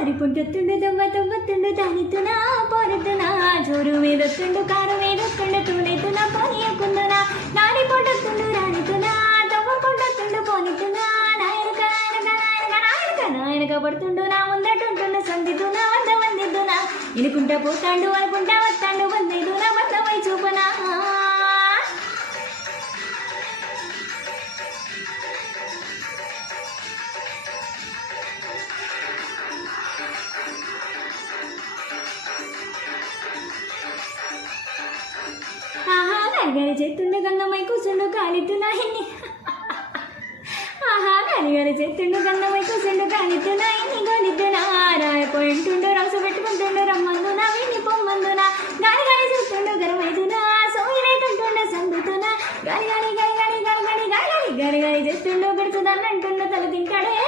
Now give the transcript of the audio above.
అరిపుంటుండు దొంగతుండు తానితున్నా పోరుతున్నా జోరు మీదొత్తుండు కారు మీదొత్తుండు తూనెతున్నా పోనీయకుందునా నాడి పొండొత్తుండు రానితున్నా దొంగ పొండొత్తుండు పోనితున్నా నాయనక పడుతుండు నా ముందటుంటుండు సందితున్నా వంద వందిద్దునా ఇనుకుంటా పోతాండు అనుకుంటా వస్తాండు వందిదునా బంధమై చూపనా గరి చేతుండు గంగమై కూసుండు కాలితున్నా ఇన్ని గరి చేతుండు గంగమై కూసుండు కాలితున్నా ఇన్ని గోలిద్దునా రాయపోయింటుండు రస పెట్టుకుంటుండు రమ్మందునా విని పొమ్మందునా గాలి గాలి చూస్తుండు గరమైదునా సోయిరైతుంటుండు సందుతున్నా గాలి గాలి గాలి గాలి గాలి గాలి గాలి గాలి గాలి చేస్తుండు గడుచుదాన్నంటుండు తల తింటాడే